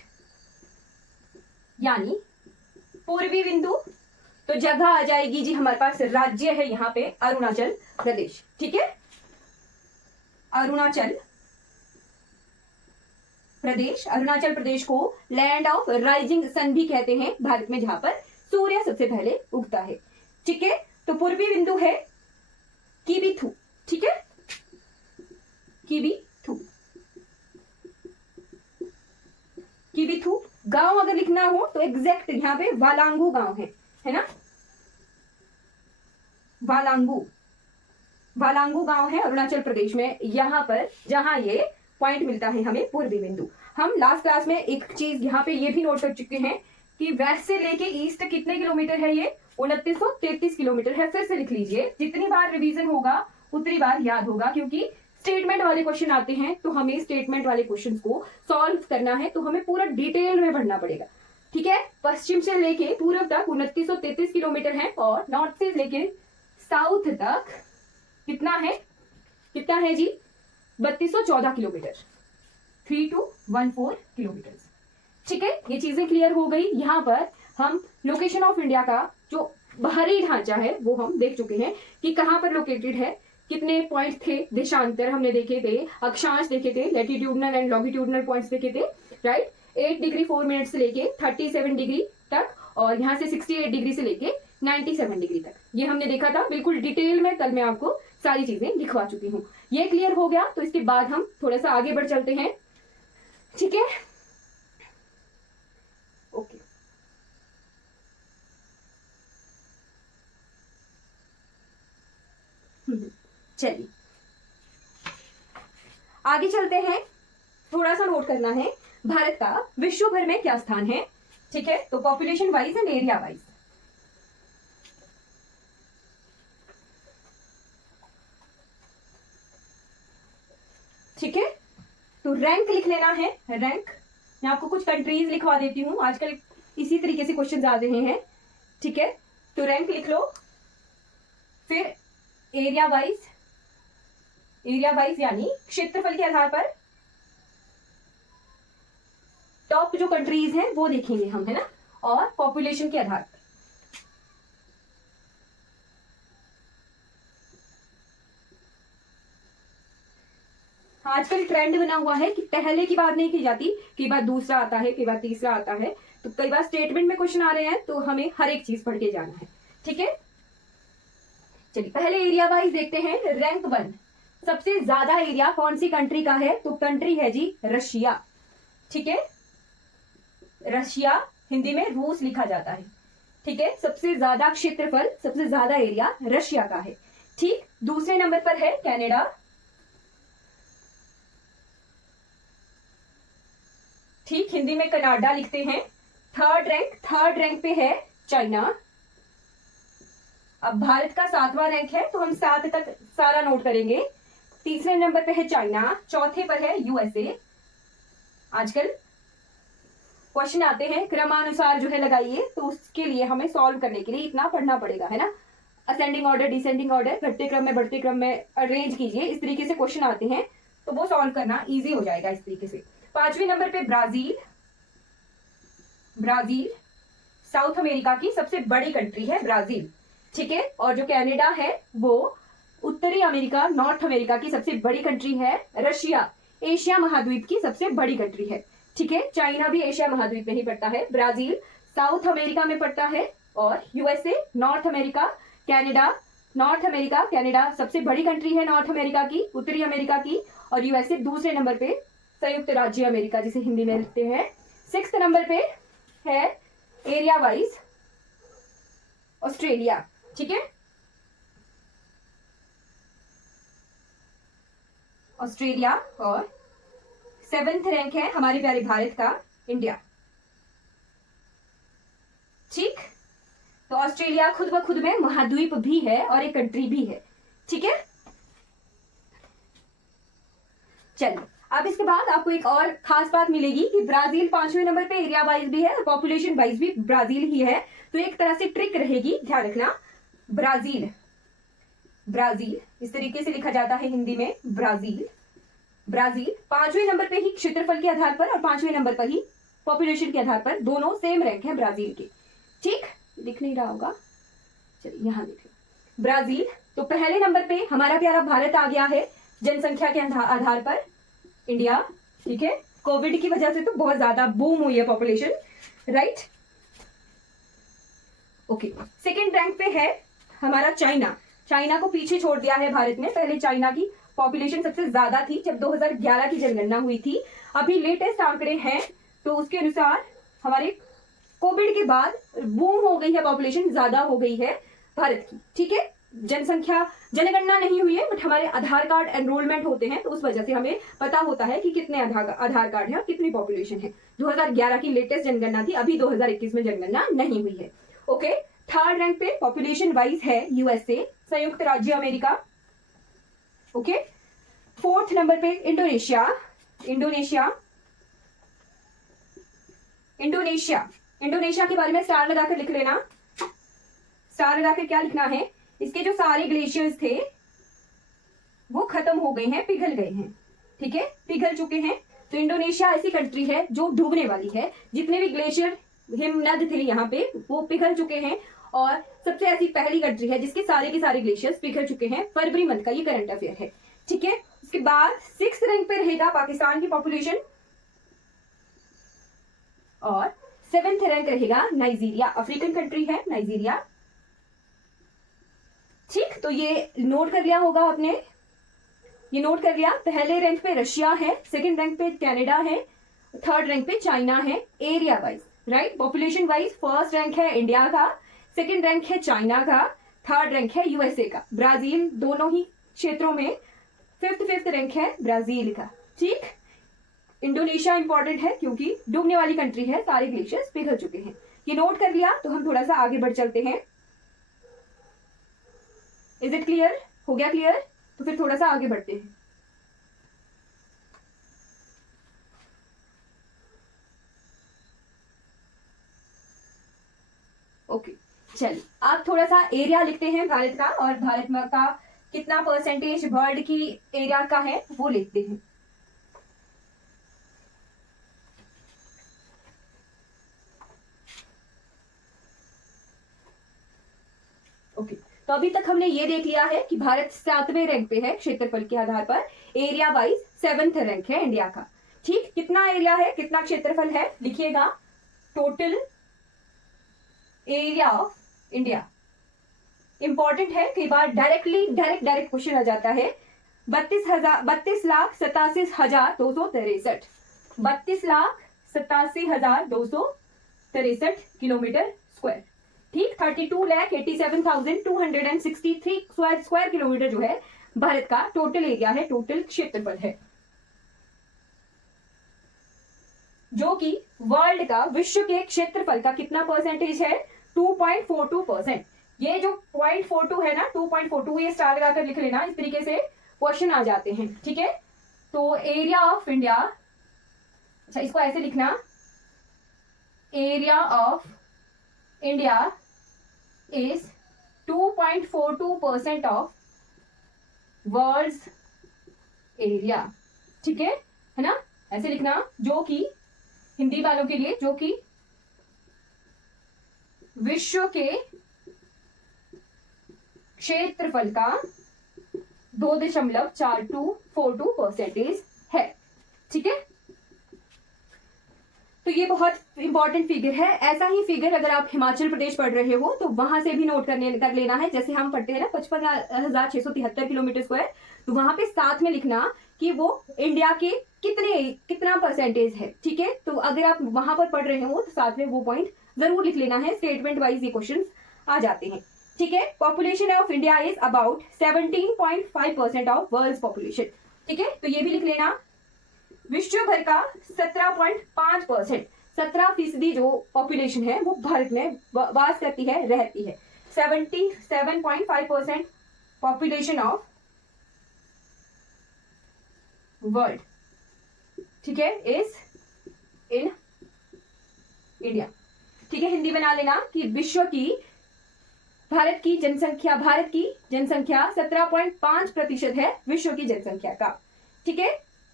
यानी पूर्वी बिंदु। तो जगह आ जाएगी जी हमारे पास, राज्य है यहाँ पे अरुणाचल प्रदेश, ठीक है, अरुणाचल प्रदेश, अरुणाचल प्रदेश को लैंड ऑफ राइजिंग सन भी कहते हैं भारत में, जहां पर सूर्य सबसे पहले उगता है। ठीक है, तो पूर्वी बिंदु है किबिथु। ठीक है, किबिथु। किबिथु गांव अगर लिखना हो तो एग्जैक्ट यहाँ पे वालांगू गांव है ना, वालांगू, वालांगू गांव है अरुणाचल प्रदेश में, यहाँ पर जहां ये पॉइंट मिलता है हमें पूर्वी बिंदु। हम लास्ट क्लास में एक चीज यहाँ पे ये भी नोट कर चुके हैं कि वेस्ट से लेके ईस्ट कितने किलोमीटर है, ये 2933 किलोमीटर है। फिर से लिख लीजिए, जितनी बार रिवीजन होगा उतनी बार याद होगा, क्योंकि स्टेटमेंट वाले क्वेश्चन आते हैं तो हमें स्टेटमेंट वाले क्वेश्चन को सॉल्व करना है, तो हमें पूरा डिटेल में पढ़ना पड़ेगा। ठीक है, पश्चिम से लेके पूर्व तक 2933 किलोमीटर है, और नॉर्थ से लेके साउथ तक कितना है, कितना है जी, 3214 किलोमीटर, 3214 किलोमीटर। ठीक है, ये चीजें क्लियर हो गई। यहाँ पर हम लोकेशन ऑफ इंडिया का जो बाहरी ढांचा है वो हम देख चुके हैं कि कहाँ पर लोकेटेड है, कितने पॉइंट थे, देशांतर हमने देखे थे, अक्षांश देखे थे, लैटिट्यूडनल एंड लॉन्गिट्यूडनल पॉइंट्स देखे थे, राइट। 8 डिग्री 4 मिनट से लेके 37 डिग्री तक, और यहाँ से 68 डिग्री से लेके 97 डिग्री तक, ये हमने देखा था बिल्कुल डिटेल में। कल मैं आपको सारी चीजें लिखवा चुकी हूँ। ये क्लियर हो गया, तो इसके बाद हम थोड़ा सा आगे बढ़ चलते हैं। ठीक है, ओके। चलिए आगे चलते हैं। थोड़ा सा नोट करना है, भारत का विश्व भर में क्या स्थान है। ठीक है, तो population wise and area wise. ठीक है, तो रैंक लिख लेना है, रैंक। मैं आपको कुछ कंट्रीज लिखवा देती हूँ, आजकल इसी तरीके से क्वेश्चन आ रहे हैं। ठीक है, तो रैंक लिख लो, फिर एरिया वाइज, एरिया वाइज यानी क्षेत्रफल के आधार पर टॉप जो कंट्रीज हैं वो देखेंगे हम, है ना, और पॉपुलेशन के आधार पर। आजकल ट्रेंड बना हुआ है कि पहले की बात नहीं की जाती, कई बार दूसरा आता है, कई बार तीसरा आता है, तो कई बार स्टेटमेंट में क्वेश्चन आ रहे हैं, तो हमें हर एक चीज पढ़ के जाना है। ठीक है, चलिए पहले एरिया वाइज देखते हैं। रैंक 1, सबसे ज्यादा एरिया कौन सी कंट्री का है, तो कंट्री है जी रशिया। ठीक है, रशिया हिंदी में रूस लिखा जाता है। ठीक है, सबसे ज्यादा क्षेत्रफल, सबसे ज्यादा एरिया रशिया का है। ठीक, दूसरे नंबर पर है कनाडा। ठीक, हिंदी में कनाडा लिखते हैं। थर्ड रैंक पे है चाइना। अब भारत का 7वां रैंक है, तो हम 7 तक सारा नोट करेंगे। तीसरे नंबर पे है चाइना, चौथे पर है यूएसए। आजकल क्वेश्चन आते हैं क्रमानुसार जो है लगाइए, तो उसके लिए हमें सॉल्व करने के लिए इतना पढ़ना पड़ेगा, है ना। असेंडिंग ऑर्डर, डिसेंडिंग ऑर्डर, घटते क्रम में बढ़ते क्रम में अरेंज कीजिए, इस तरीके से क्वेश्चन आते हैं, तो वो सॉल्व करना इजी हो जाएगा इस तरीके से। 5वें नंबर पे ब्राजील। ब्राजील साउथ अमेरिका की सबसे बड़ी कंट्री है ब्राजील। ठीक है, और जो कनाडा है वो उत्तरी अमेरिका, नॉर्थ अमेरिका की सबसे बड़ी कंट्री है। रशिया एशिया महाद्वीप की सबसे बड़ी कंट्री है। ठीक है, चाइना भी एशिया महाद्वीप में ही पड़ता है। ब्राजील साउथ अमेरिका में पड़ता है, और USA north America, Canada north America, Canada सबसे बड़ी कंट्री है नॉर्थ अमेरिका की, उत्तरी अमेरिका की, और यूएसए दूसरे नंबर पे संयुक्त राज्य अमेरिका जिसे हिंदी में लिखते हैं। 6th नंबर पे है एरिया वाइज ऑस्ट्रेलिया। ठीक है, ऑस्ट्रेलिया, और 7th रैंक है हमारे प्यारे भारत का इंडिया। ठीक, तो ऑस्ट्रेलिया खुद ब खुद में महाद्वीप भी है और एक कंट्री भी है। ठीक है, चलिए अब इसके बाद आपको एक और खास बात मिलेगी कि ब्राजील 5वें नंबर पे एरिया वाइज भी है और पॉपुलेशन वाइज भी ब्राजील ही है, तो एक तरह से ट्रिक रहेगी, ध्यान रखना। ब्राजील, ब्राजील इस तरीके से लिखा जाता है हिंदी में, ब्राजील। ब्राजील 5वें नंबर पे ही क्षेत्रफल के आधार पर और 5वें नंबर पर ही पॉपुलेशन के आधार पर, दोनों सेम रैंक है ब्राजील के। ठीक, दिख नहीं रहा होगा, चलिए यहां देख लो ब्राजील। तो पहले नंबर पे हमारा प्यारा भारत आ गया है जनसंख्या के आधार पर, इंडिया। ठीक है, कोविड की वजह से तो बहुत ज्यादा बूम हुई है population, right. Okay, second rank पे है हमारा चाइना। चाइना को पीछे छोड़ दिया है भारत ने। पहले चाइना की पॉपुलेशन सबसे ज्यादा थी जब 2011 की जनगणना हुई थी। अभी लेटेस्ट आंकड़े हैं तो उसके अनुसार हमारे कोविड के बाद बूम हो गई है, पॉपुलेशन ज्यादा हो गई है भारत की, ठीक है। जनसंख्या जनगणना नहीं हुई है बट हमारे आधार कार्ड एनरोलमेंट होते हैं तो उस वजह से हमें पता होता है कि कितने आधार कार्ड है और कितनी पॉपुलेशन है। 2011 की लेटेस्ट जनगणना थी, अभी 2021 में जनगणना नहीं हुई है। ओके, थर्ड रैंक पे पॉपुलेशन वाइज है यूएसए, संयुक्त राज्य अमेरिका। ओके, फोर्थ नंबर पे इंडोनेशिया। इंडोनेशिया के बारे में स्टार लगाकर लिख लेना। स्टार लगाकर क्या लिखना है, इसके जो सारे ग्लेशियर्स थे वो खत्म हो गए हैं, पिघल गए हैं, ठीक है, पिघल चुके हैं। तो इंडोनेशिया ऐसी कंट्री है जो डूबने वाली है। जितने भी ग्लेशियर हिमनद थे यहाँ पे वो पिघल चुके हैं और सबसे ऐसी पहली कंट्री है जिसके सारे के सारे ग्लेशियर्स पिघल चुके हैं। फरवरी मंथ का ये करंट अफेयर है, ठीक है। उसके बाद 6th रैंक पे रहेगा पाकिस्तान की पॉपुलेशन और 7th रैंक रहेगा नाइजीरिया, अफ्रीकन कंट्री है नाइजीरिया, ठीक। तो ये नोट कर लिया होगा आपने, ये नोट कर लिया। पहले रैंक पे रशिया है, सेकंड रैंक पे कनाडा है, थर्ड रैंक पे चाइना है area wise, right. Population wise first rank है इंडिया का, सेकंड रैंक है चाइना का, थर्ड रैंक है यूएसए का, ब्राजील दोनों ही क्षेत्रों में फिफ्थ रैंक है ब्राजील का, ठीक। इंडोनेशिया इंपॉर्टेंट है क्योंकि डूबने वाली कंट्री है, सारे ग्लेशियर्स पिघल चुके हैं। ये नोट कर लिया तो हम थोड़ा सा आगे बढ़ चलते हैं। Is it clear? हो गया क्लियर? तो फिर थोड़ा सा आगे बढ़ते हैं। ओके, चलिए आप थोड़ा सा एरिया लिखते हैं भारत का, और भारत में का कितना परसेंटेज वर्ल्ड की एरिया का है वो लिखते हैं। ओके, तो अभी तक हमने ये देख लिया है कि भारत 7वें रैंक पे है क्षेत्रफल के आधार पर, एरिया वाइज 7th रैंक है इंडिया का, ठीक। कितना एरिया है, कितना क्षेत्रफल है लिखिएगा, total area of India. Important है, कई बार डायरेक्ट क्वेश्चन आ जाता है। 32,87,263 32,87,263 किलोमीटर स्क्वायर, ठीक। 32,87,263 स्क्वायर किलोमीटर जो है भारत का टोटल एरिया है, टोटल क्षेत्रफल है, जो कि वर्ल्ड का, विश्व के क्षेत्रफल का कितना परसेंटेज है, 2.42%। ये जो 0.42 है ना, 2.42, ये स्टार लगाकर लिख लेना, इस तरीके से क्वेश्चन आ जाते हैं, ठीक है। तो एरिया ऑफ इंडिया, अच्छा इसको ऐसे लिखना, area of India is 2.42% of world's area, ठीक है ना, ऐसे लिखना, जो कि हिंदी वालों के लिए, जो कि विश्व के क्षेत्रफल का 2.4242% है, ठीक है। तो ये बहुत इंपॉर्टेंट फिगर है। ऐसा ही फिगर अगर आप हिमाचल प्रदेश पढ़ रहे हो तो वहां से भी नोट कर लेना है। जैसे हम पढ़ते हैं ना 55,673 किलोमीटर स्क्वायर, तो वहां पे साथ में लिखना कि वो इंडिया के कितना परसेंटेज है, ठीक है। तो अगर आप वहां पर पढ़ रहे हो तो साथ में वो पॉइंट जरूर लिख लेना है, स्टेटमेंट वाइज ये क्वेश्चन आ जाते हैं, ठीक है। Population of India is about 17.5% of world population, ठीक है। तो ये भी लिख लेना, विश्व भर का 17.5%, 17% जो पॉपुलेशन है वो भारत में वास करती है, रहती है। 77.5% पॉपुलेशन ऑफ वर्ल्ड, ठीक है, इज इन इंडिया, ठीक है। हिंदी बना लेना कि विश्व की, भारत की जनसंख्या 17.5% है विश्व की जनसंख्या का, ठीक है।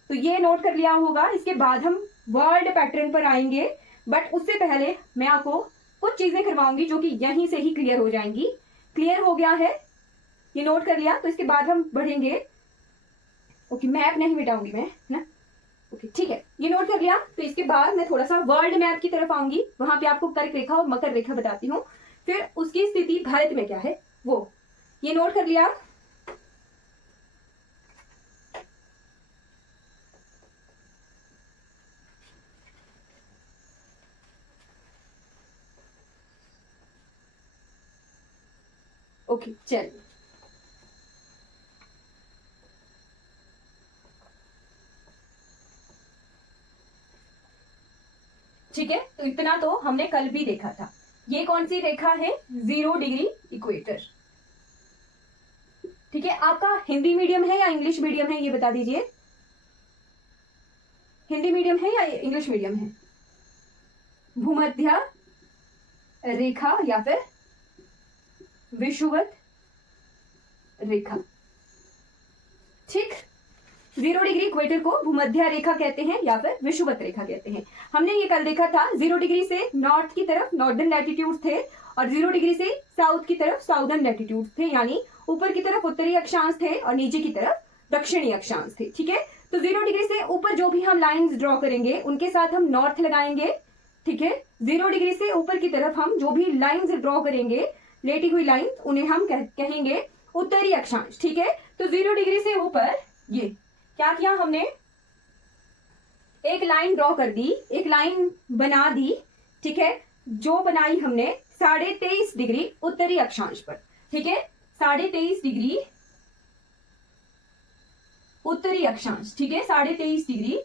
तो ये नोट कर लिया होगा। इसके बाद हम वर्ल्ड पैटर्न पर आएंगे, बट उससे पहले मैं आपको कुछ चीजें करवाऊंगी जो कि यहीं से ही क्लियर हो जाएंगी। क्लियर हो गया है, ये नोट कर लिया, तो इसके बाद हम बढ़ेंगे। ओके, मैप नहीं मिटाऊंगी मैं, है ना, ओके ठीक है, ये नोट कर लिया। तो इसके बाद मैं थोड़ा सा वर्ल्ड मैप की तरफ आऊंगी, वहां पे आपको कर्क रेखा और मकर रेखा बताती हूँ, फिर उसकी स्थिति भारत में क्या है वो, ये नोट कर लिया। ओके चल, ठीक है, तो इतना तो हमने कल भी देखा था। ये कौन सी रेखा है, 0 डिग्री इक्वेटर। ठीक है, आपका हिंदी मीडियम है या इंग्लिश मीडियम है ये बता दीजिए, हिंदी मीडियम है या इंग्लिश मीडियम है। भूमध्य रेखा या फिर विषुवत रेखा, ठीक। 0 डिग्री इक्वेटर को भूमध्य रेखा कहते हैं या फिर विषुवत रेखा कहते हैं। हमने ये कल देखा था, 0 डिग्री से नॉर्थ की तरफ नॉर्दर्न लैटिट्यूड थे और 0 डिग्री से साउथ की तरफ साउदर्न लैटिट्यूड थे, यानी ऊपर की तरफ उत्तरी अक्षांश थे और नीचे की तरफ दक्षिणी अक्षांश थे। ठीक है, तो 0 डिग्री से ऊपर जो भी हम लाइंस ड्रॉ करेंगे उनके साथ हम नॉर्थ लगाएंगे। ठीक है, 0 डिग्री से ऊपर की तरफ हम जो भी लाइंस ड्रॉ करेंगे, लेटी हुई लाइन, उन्हें हम कहेंगे उत्तरी अक्षांश। ठीक है, तो 0 डिग्री से ऊपर ये क्या किया हमने, एक लाइन ड्रॉ कर दी, एक लाइन बना दी। ठीक है, जो बनाई हमने 23.5 डिग्री उत्तरी अक्षांश पर। ठीक है, 23.5 डिग्री उत्तरी अक्षांश। ठीक है, 23.5 डिग्री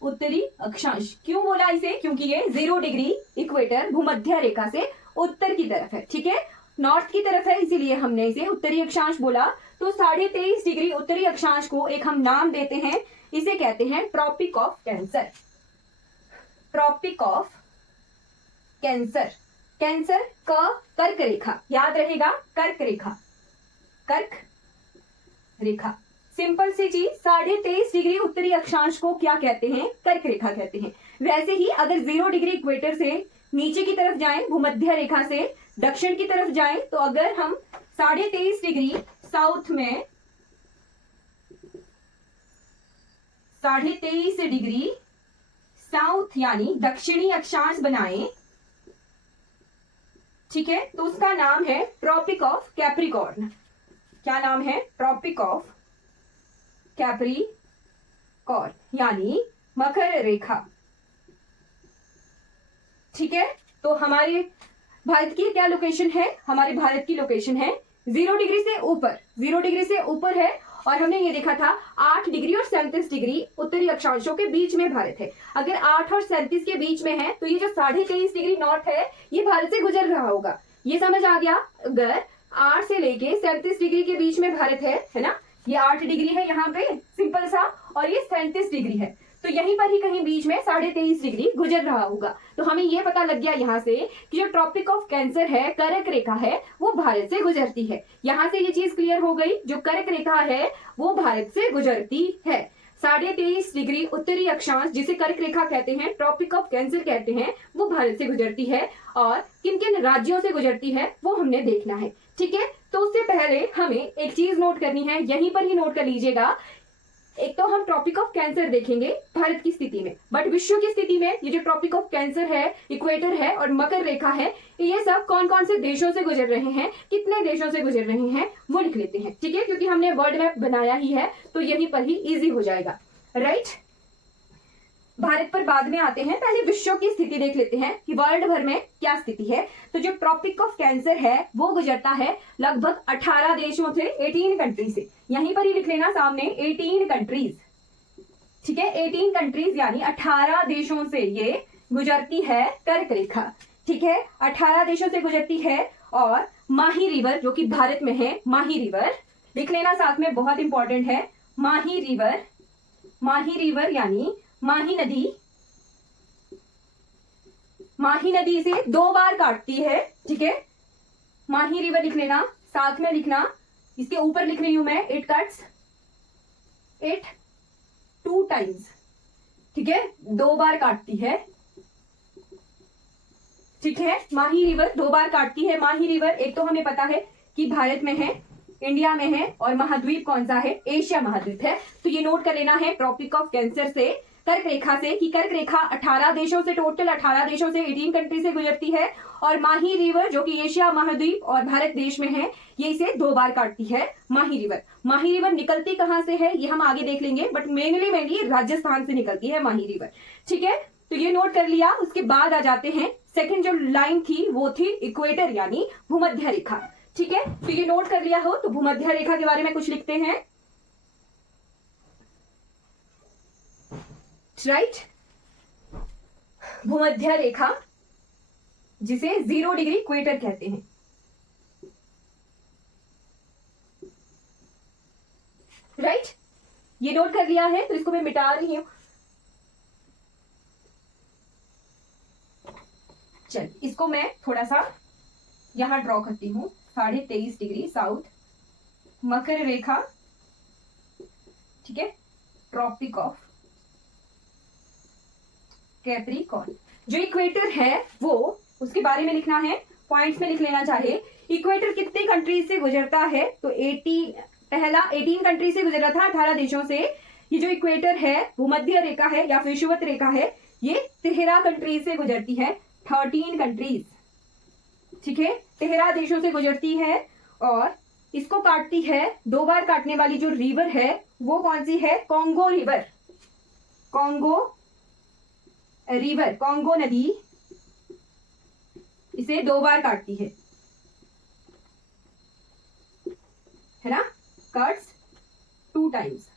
उत्तरी अक्षांश। क्यों बोला इसे, क्योंकि ये 0 डिग्री इक्वेटर भूमध्य रेखा से उत्तर की तरफ है। ठीक है, नॉर्थ की तरफ है, इसीलिए हमने इसे उत्तरी अक्षांश बोला। तो 23.5 डिग्री उत्तरी अक्षांश को एक हम नाम देते हैं, इसे कहते हैं tropic of cancer. Tropic of cancer, cancer का कर्क रेखा, याद रहेगा, कर्क रेखा, कर्क रेखा। सिंपल सी चीज, 23.5 डिग्री उत्तरी अक्षांश को क्या कहते हैं, कर्क रेखा कहते हैं। वैसे ही अगर 0 डिग्री इक्वेटर से नीचे की तरफ जाएं, भूमध्य रेखा से दक्षिण की तरफ जाएं, तो अगर हम 23.5 डिग्री साउथ में 23.5 डिग्री साउथ यानी दक्षिणी अक्षांश बनाएं, ठीक है, तो उसका नाम है ट्रॉपिक ऑफ कैप्रिकॉर्न। क्या नाम है, ट्रॉपिक ऑफ कैप्रिकॉर्न यानी मकर रेखा। ठीक है, तो हमारे भारत की क्या लोकेशन है, हमारे भारत की लोकेशन है 0 डिग्री से ऊपर, 0 डिग्री से ऊपर है। और हमने ये देखा था 8 डिग्री और 37 डिग्री उत्तरी अक्षांशों के बीच में भारत है। अगर 8 और 37 के बीच में है तो ये जो 23.5 डिग्री नॉर्थ है ये भारत से गुजर रहा होगा। ये समझ आ गया, अगर 8 से लेके 37 डिग्री के बीच में भारत है ना, ये 8 डिग्री है यहाँ पे सिंपल सा, और ये 37 डिग्री है, तो यहीं पर ही कहीं बीच में 23.5 डिग्री गुजर रहा होगा। तो हमें ये पता लग गया यहाँ से कि जो ट्रॉपिक ऑफ कैंसर है, कर्क रेखा है, वो भारत से गुजरती है। यहाँ से ये चीज क्लियर हो गई, जो कर्क रेखा है वो भारत से गुजरती है। 23.5 डिग्री उत्तरी अक्षांश जिसे कर्क रेखा कहते हैं, ट्रॉपिक ऑफ कैंसर कहते हैं, वो भारत से गुजरती है। और किन किन राज्यों से गुजरती है वो हमने देखना है। ठीक है, तो उससे पहले हमें एक चीज नोट करनी है, यहीं पर ही नोट कर लीजिएगा। एक तो हम ट्रॉपिक ऑफ कैंसर देखेंगे भारत की स्थिति में, बट विश्व की स्थिति में ये जो ट्रॉपिक ऑफ कैंसर है, इक्वेटर है और मकर रेखा है, ये सब कौन कौन से देशों से गुजर रहे हैं, कितने देशों से गुजर रहे हैं वो लिख लेते हैं। ठीक है, क्योंकि हमने वर्ल्ड मैप बनाया ही है तो यहीं पर ही इजी हो जाएगा। राइट, भारत पर बाद में आते हैं, पहले विश्व की स्थिति देख लेते हैं कि वर्ल्ड भर में क्या स्थिति है। तो जो ट्रॉपिक ऑफ कैंसर है वो गुजरता है लगभग 18 देशों से, 18 कंट्री से। यहीं पर ही लिख लेना सामने 18 कंट्रीज। ठीक है, 18 कंट्रीज यानी 18 देशों से ये गुजरती है कर्क रेखा। ठीक है, 18 देशों से गुजरती है। और माही रिवर जो कि भारत में है, माही रिवर लिख लेना साथ में, बहुत इंपॉर्टेंट है। माही रिवर, माही रिवर यानी माही नदी, माही नदी से 2 बार काटती है। ठीक है, माही रिवर लिख लेना, साथ में लिखना, इसके ऊपर लिख रही हूं मैं, इट कट्स इट 2 टाइम्स। ठीक है, 2 बार काटती है। ठीक है, माही रिवर 2 बार काटती है। माही रिवर एक तो हमें पता है कि भारत में है, इंडिया में है, और महाद्वीप कौन सा है, एशिया महाद्वीप है। तो ये नोट कर लेना है, ट्रॉपिक ऑफ कैंसर से कर्क रेखा से कि कर्क रेखा 18 देशों से, टोटल 18 देशों से, 18 कंट्री से गुजरती है। और माही रिवर जो कि एशिया महाद्वीप और भारत देश में है, ये इसे 2 बार काटती है। माही रिवर निकलती कहां से है ये हम आगे देख लेंगे, बट मेनली राजस्थान से निकलती है माही रिवर। ठीक है, तो ये नोट कर लिया। उसके बाद आ जाते हैं, सेकंड जो लाइन थी वो थी इक्वेटर यानी भूमध्य रेखा। ठीक है, तो ये नोट कर लिया हो तो भूमध्य रेखा के बारे में कुछ लिखते हैं। राइट, भूमध्य रेखा जिसे 0 डिग्री इक्वेटर कहते हैं। राइट, ये नोट कर लिया है तो इसको मैं मिटा रही हूं। चल, इसको मैं थोड़ा सा यहां ड्रॉ करती हूं। 23.5 डिग्री साउथ, मकर रेखा। ठीक है, ट्रॉपिक ऑफ कैप्रिकॉर्न। जो इक्वेटर है वो उसके बारे में लिखना है, पॉइंट्स में लिख लेना चाहे। इक्वेटर कितने कंट्रीज से गुजरता है तो 18 कंट्री से गुजरा था, 18 देशों से। ये जो इक्वेटर है, भूमध्य रेखा है या फिर विषुवत रेखा है, ये 13 कंट्रीज से गुजरती है। 13 कंट्रीज। ठीक है, 13 देशों से गुजरती है और इसको काटती है। 2 बार काटने वाली जो रिवर है वो कौन सी है? Congo river. कॉन्गो नदी इसे 2 बार काटती है ना, कट्स 2 टाइम्स।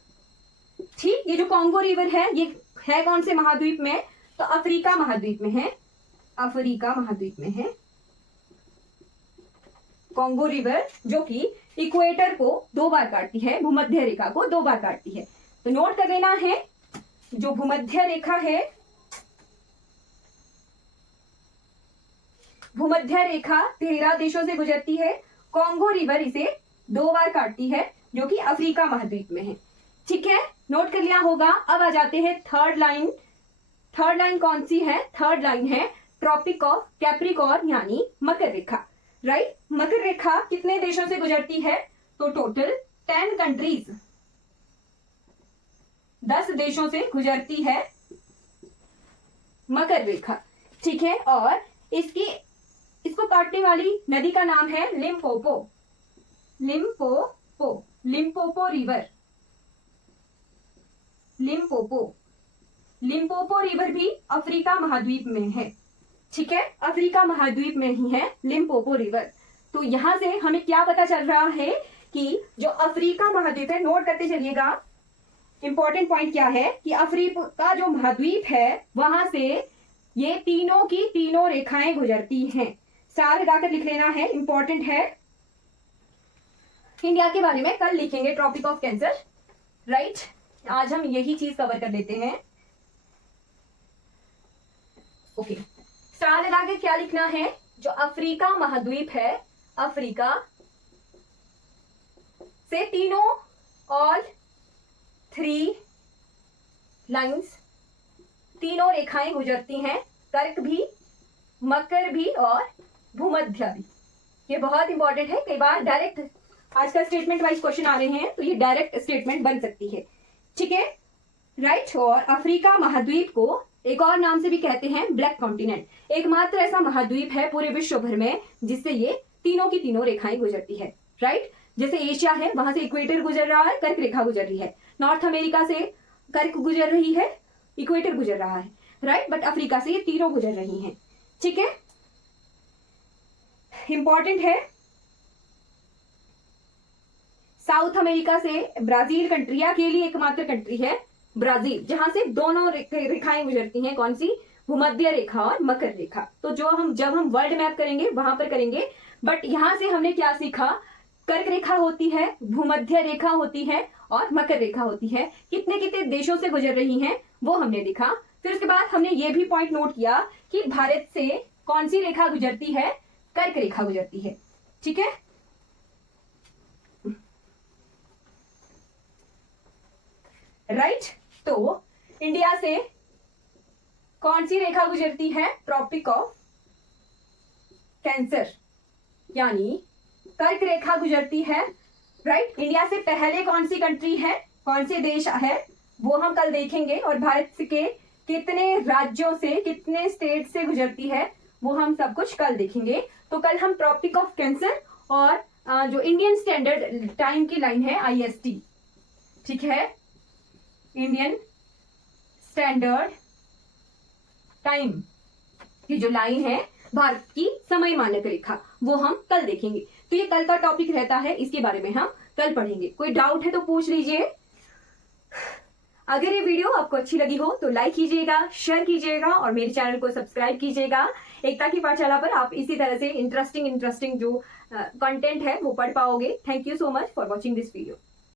ठीक, ये जो कॉन्गो रिवर है ये है कौन से महाद्वीप में? तो अफ्रीका महाद्वीप में है। कॉन्गो रिवर जो कि इक्वेटर को 2 बार काटती है, भूमध्य रेखा को 2 बार काटती है। तो नोट कर लेना है, जो भूमध्य रेखा है, भूमध्य रेखा 13 देशों से गुजरती है। कॉन्गो रिवर इसे 2 बार काटती है जो कि अफ्रीका महाद्वीप में है। ठीक है, नोट कर लिया होगा। अब आ जाते हैं थर्ड लाइन। थर्ड लाइन कौन सी है? थर्ड लाइन है ट्रॉपिक ऑफ कैप्रिकॉर्न यानी मकर रेखा। राइट, मकर रेखा कितने देशों से गुजरती है? तो टोटल 10 कंट्रीज, 10 देशों से गुजरती है मकर रेखा। ठीक है, और इसको काटने वाली नदी का नाम है लिम्पोपो रिवर। लिम्पोपो रिवर भी अफ्रीका महाद्वीप में है। ठीक है, अफ्रीका महाद्वीप में ही है लिम्पोपो रिवर। तो यहां से हमें क्या पता चल रहा है कि जो अफ्रीका महाद्वीप है, नोट करते चलिएगा, इंपॉर्टेंट पॉइंट क्या है कि अफ्रीका जो महाद्वीप है वहां से ये तीनों की तीनों रेखाएं गुजरती हैं। स्टार लगाकर लिख लेना है, इंपॉर्टेंट है। इंडिया के बारे में कल लिखेंगे, ट्रॉपिक ऑफ कैंसर। राइट, आज हम यही चीज कवर कर लेते हैं। ओके, स्टार लगाकर क्या लिखना है? जो अफ्रीका महाद्वीप है, अफ्रीका से तीनों ऑल 3 लाइंस, तीनों रेखाएं गुजरती हैं, कर्क भी, मकर भी और भूमध्य भी। ये बहुत इंपॉर्टेंट है। कई बार डायरेक्ट आजकल स्टेटमेंट वाइज क्वेश्चन आ रहे हैं तो ये डायरेक्ट स्टेटमेंट बन सकती है। ठीक है, राइट। और अफ्रीका महाद्वीप को एक और नाम से भी कहते हैं ब्लैक कॉन्टिनेंट। एकमात्र ऐसा महाद्वीप है पूरे विश्व भर में जिससे ये तीनों की तीनों रेखाएं गुजरती है। राइट, जैसे एशिया है वहां से इक्वेटर गुजर रहा है, कर्क रेखा गुजर रही है। नॉर्थ अमेरिका से कर्क गुजर रही है, इक्वेटर गुजर रहा है। राइट, बट अफ्रीका से ये तीनों गुजर रही हैं। ठीक है, इंपॉर्टेंट है। साउथ अमेरिका से ब्राजील कंट्री अकेली एकमात्र कंट्री है ब्राजील जहां से दोनों रेखाएं गुजरती हैं। कौन सी? भूमध्य रेखा और मकर रेखा। तो जब हम वर्ल्ड मैप करेंगे वहां पर करेंगे। बट यहां से हमने क्या सीखा? कर्क रेखा होती है, भूमध्य रेखा होती है और मकर रेखा होती है। कितने कितने देशों से गुजर रही हैं वो हमने देखा। फिर उसके बाद हमने ये भी पॉइंट नोट किया कि भारत से कौन सी रेखा गुजरती है? कर्क रेखा गुजरती है। ठीक है, राइट। तो इंडिया से कौन सी रेखा गुजरती है? ट्रॉपिक ऑफ कैंसर यानी कर्क रेखा गुजरती है। राइट, इंडिया से पहले कौन सी कंट्री है, कौन से देश है? वो हम कल देखेंगे, और भारत के कितने राज्यों से, कितने स्टेट से गुजरती है, वो हम सब कुछ कल देखेंगे। तो कल हम ट्रॉपिक ऑफ कैंसर और जो इंडियन स्टैंडर्ड टाइम की लाइन है IST, ठीक है, इंडियन स्टैंडर्ड टाइम की जो लाइन है, भारत की समय मानक रेखा, वो हम कल देखेंगे। तो ये कल का टॉपिक रहता है, इसके बारे में हम कल पढ़ेंगे। कोई डाउट है तो पूछ लीजिए। अगर ये वीडियो आपको अच्छी लगी हो तो लाइक कीजिएगा, शेयर कीजिएगा और मेरे चैनल को सब्सक्राइब कीजिएगा। एकता की पाठशाला पर आप इसी तरह से इंटरेस्टिंग जो कंटेंट है वो पढ़ पाओगे। Thank you so much for watching this video.